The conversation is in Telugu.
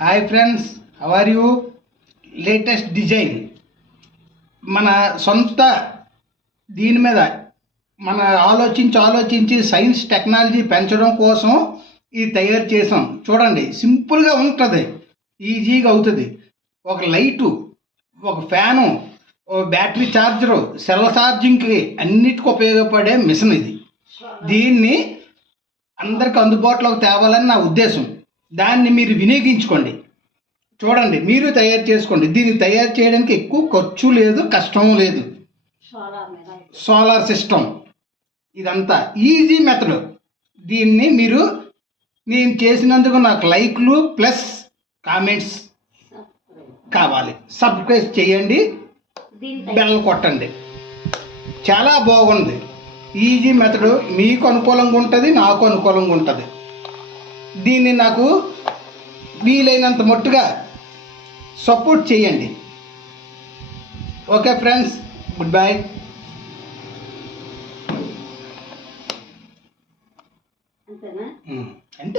Hi friends, how are you? Latest design మన సొంత దీని మీద మన ఆలోచించి సైన్స్ టెక్నాలజీ పెంచడం కోసం ఇది తయారు చేసాం. చూడండి, సింపుల్గా ఉంటుంది, ఈజీగా అవుతుంది. ఒక లైటు, ఒక ఫ్యాను, ఒక బ్యాటరీ ఛార్జరు, సెల్ ఛార్జింగ్కి అన్నిటికీ ఉపయోగపడే మిషన్ ఇది. దీన్ని అందరికి అందుబాటులోకి తేవాలని నా ఉద్దేశం. దాన్ని మీరు వినియోగించుకోండి. చూడండి, మీరు తయారు చేసుకోండి. దీన్ని తయారు చేయడానికి ఎక్కువ ఖర్చు లేదు, కష్టం లేదు. సోలార్ సిస్టమ్ ఇదంతా ఈజీ మెథడ్. దీన్ని మీరు నేను చేసినందుకు నాకు లైక్లు ప్లస్ కామెంట్స్ కావాలి. సబ్స్క్రైబ్ చేయండి, బెల్ కొట్టండి. చాలా బాగుంది, ఈజీ మెథడ్. మీకు అనుకూలంగా ఉంటుంది, నాకు అనుకూలంగా ఉంటుంది. దీన్ని నాకు వీలైనంత మట్టుగా సపోర్ట్ చేయండి. Okay friends, good bye. అంతేనా? అంటే